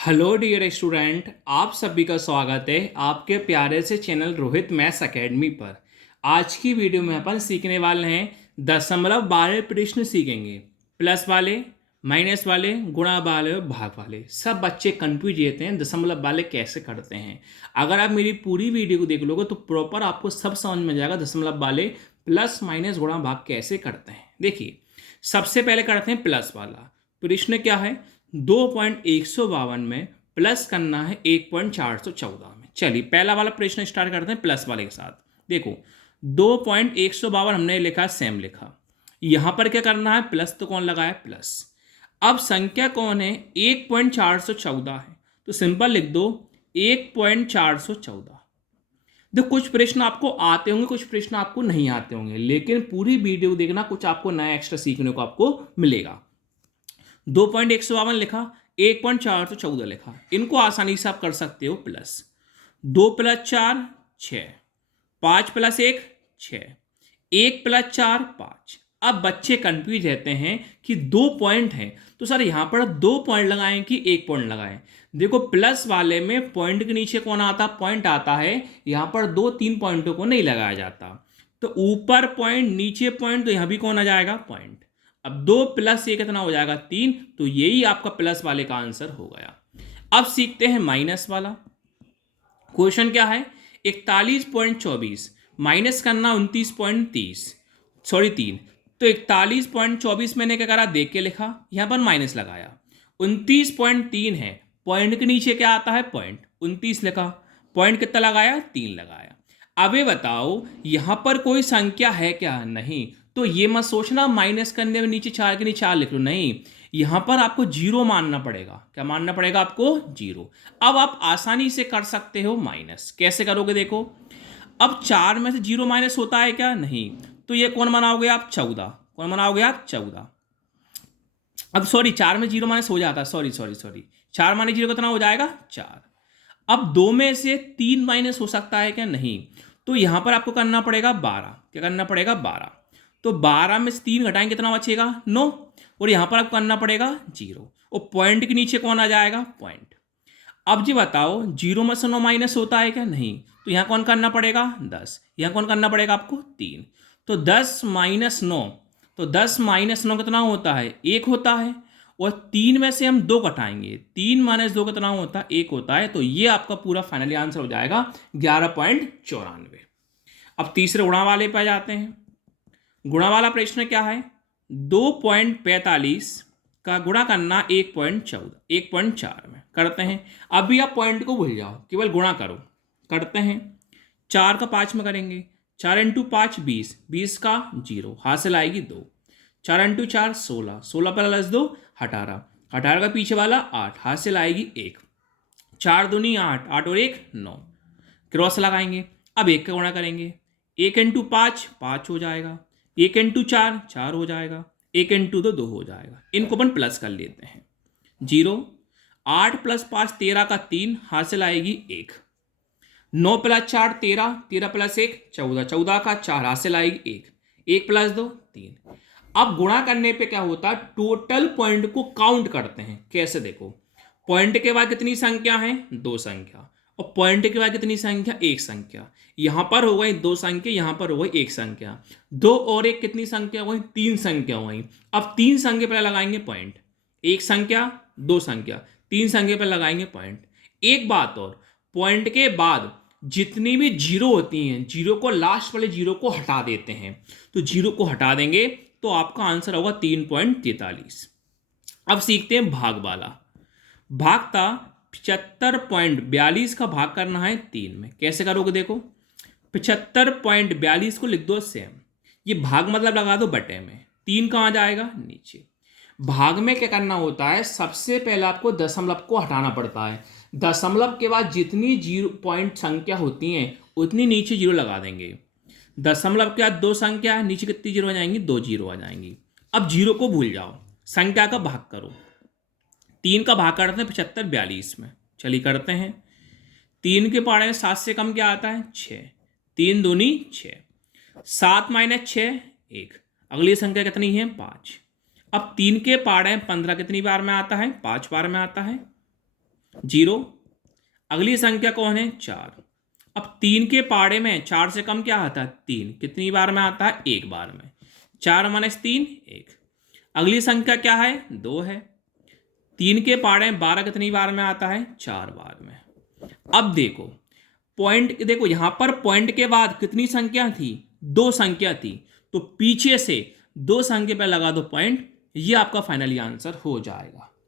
Hello dear student, आप सभी का स्वागत है आपके प्यारे से चैनल रोहित मैथ्स एकेडमी पर। आज की वीडियो में अपन सीखने वाले हैं दशमलव वाले प्रश्न सीखेंगे। प्लस वाले, माइनस वाले, गुणा वाले और भाग वाले। सब बच्चे कंफ्यूज रहते हैं दशमलव वाले कैसे करते हैं। अगर आप मेरी पूरी वीडियो को देख लोगे तो प्रॉपर आपको सब समझ में जाएगा दशमलव वाले प्लस माइनस गुणा भाग कैसे करते हैं। देखिए, सबसे पहले करते हैं प्लस वाला। प्रश्न क्या है? 2.152 में प्लस करना है 1.414 में। चलिए पहला वाला प्रश्न स्टार्ट करते हैं प्लस वाले के साथ। देखो, 2.152 हमने लिखा, सेम लिखा। यहां पर क्या करना है? प्लस तो कौन लगाया? प्लस। अब संख्या कौन है? 1.414 है, तो सिंपल लिख दो 1.414। देखो, कुछ प्रश्न आपको आते होंगे, कुछ प्रश्न आपको नहीं आते होंगे, लेकिन पूरी वीडियो देखना, कुछ आपको नया एक्स्ट्रा सीखने को आपको मिलेगा। 2.152 लिखा, 1.414 लिखा, इनको आसानी से आप कर सकते हो प्लस। 2 + 4 6, 5 + 1 6, 1 + 4 5। अब बच्चे कंफ्यूज रहते हैं कि दो पॉइंट हैं, तो सर यहां पर दो पॉइंट लगाएं कि एक पॉइंट लगाएं। देखो, प्लस वाले में पॉइंट के नीचे कौन आता? पॉइंट आता है। यहां पर दो तीन पॉइंटों को नहीं लगाया जाता, तो ऊपर पॉइंट नीचे पॉइंट, तो यहां भी कौन आ जाएगा? पॉइंट। अब 2 + 1 कितना हो जाएगा? 3। तो यही आपका प्लस वाले का आंसर हो गया। अब सीखते हैं माइनस वाला। क्वेश्चन क्या है? 41.24 माइनस करना 29.30, सॉरी 3। तो 41.24 मैंने क्या करा? देख के लिखा, यहां पर माइनस लगाया। 29.3 है, पॉइंट के नीचे क्या आता है? पॉइंट। 29 लिखा, पॉइंट कितना लगाया? 3 लगाया। अब ये बताओ, यहां पर कोई संख्या है क्या? नहीं। तो ये मत सोचना माइनस करने में नीचे 4 के नीचे 4 लिख लो, नहीं। यहां पर आपको जीरो मानना पड़ेगा। क्या मानना पड़ेगा आपको? जीरो। अब आप आसानी से कर सकते हो माइनस। कैसे करोगे? देखो, अब 4 में से जीरो माइनस होता है क्या? नहीं। तो ये कौन बनाओगे आप? 14। कौन बनाओगे आप? 14। अब सॉरी, 4 में जीरो माइनस हो जाता है, sorry sorry sorry. 4 minus zero कितना हो जाएगा? 4। अब 2 में से 3 माइनस हो सकता है क्या? नहीं। तो यहां पर आपको करना पड़ेगा 12। क्या करना पड़ेगा? 12। तो 12 में से 3 घटाएंगे, कितना बचेगा? 9। और यहां पर आपको करना पड़ेगा 0। और पॉइंट के नीचे कौन आ जाएगा? पॉइंट। अब जी बताओ, 0 में से 9 माइनस होता है क्या? नहीं। तो यहां कौन करना पड़ेगा? 10। यहां कौन करना पड़ेगा आपको? 3। तो 10 - 9, तो 10 - 9 कितना होता है? 1 होता है। और 3 में से हम 2 घटाएंगे, 3 - 2 कितना होता है? 1 होता है। तो ये आपका पूरा फाइनली आंसर हो जाएगा 11.94। अब तीसरे गुणा वाले पे जाते हैं। गुणा वाला प्रश्न क्या है? 2.45 का गुणा करना 1.14, 1.4 में करते हैं। अभी आप पॉइंट को भूल जाओ, केवल गुणा करो। करते हैं, 4 का 5 में करेंगे। 4 × 5 20, 20 का 0, हासिल आएगी 2। 4 × 4 16, 16 + 2 18, 18 का पीछे वाला 8, हासिल आएगी 1। 4 दूनी 8, 8 और 1 9, क्रॉस लगाएंगे। अब 1 का गुणा करेंगे। 1 × 5 5 हो जाएगा, 1 × 4 4 हो जाएगा, 1 × 2 2 हो जाएगा। इनको अपन प्लस कर लेते हैं। 0, 8 + 5 13 का 3, हासिल आएगी 1। 9 + 4 13, 13 + 1 14, 14 का 4, हासिल आएगी 1। 1 + 2 3। अब गुणा करने पे क्या होता है? टोटल पॉइंट को काउंट करते हैं। कैसे? देखो, पॉइंट के बाद कितनी संख्या है? 2 संख्या। और पॉइंट के बाद कितनी संख्या? 1 संख्या। यहां पर हो गई 2 संख्या, यहां पर हो गई 1 संख्या। 2 और 1 कितनी संख्या हुई? 3 संख्या हुई। अब 3 संख्या पर लगाएंगे पॉइंट। 1 संख्या, 2 संख्या, 3 संख्या पर लगाएंगे पॉइंट। एक बात और, पॉइंट के बाद जितनी भी जीरो होती हैं, जीरो को, लास्ट वाले जीरो को हटा देते हैं। तो जीरो को हटा देंगे तो आपका आंसर होगा 3.43। अब सीखते हैं भाग वाला। भाग था 75.42 का भाग करना है 3 में। कैसे करोगे? देखो, 75.42 को लिख दो सेम। ये भाग मतलब लगा दो बटे में। 3 कहाँ जाएगा? नीचे। भाग में क्या करना होता है? सबसे पहले आपको दशमलव को हटाना पड़ता है। दशमलव के बाद जितनी जीरो पॉइंट संख्या होती हैं उतनी नीचे जीरो लगा देंगे। दशमलव के बाद 2 संख्या है, नीचे कितनी जीरो आ जाएंगी? 2 जीरो आ जाएंगी। अब जीरो को भूल जाओ, संख्या का भाग करो। 3 का भाग करते हैं 75 42 में। चलिए करते हैं। 3 के पाड़े में 7 से कम क्या आता है? 6। 3 दूनी 6, 7 - 6 1। अगली संख्या कितनी है? 5। अब 3 के पाड़े 15 कितनी बार में आता है? 5 बार में आता है। जीरो। अगली संख्या कौन है? 4। अब 3 के पाड़े में 4 से कम क्या आता है? 3। कितनी बार में आता है? एक बार में। 4 - 3 1। अगली संख्या क्या है? 2 है। 3 के पाड़े में 12 कितनी बार में आता है? 4 बार में। अब देखो पॉइंट, देखो यहां पर पॉइंट के बाद कितनी संख्या थी? 2 संख्या थी। तो पीछे से 2 संख्या पे लगा दो पॉइंट, ये आपका फाइनली आंसर हो जाएगा।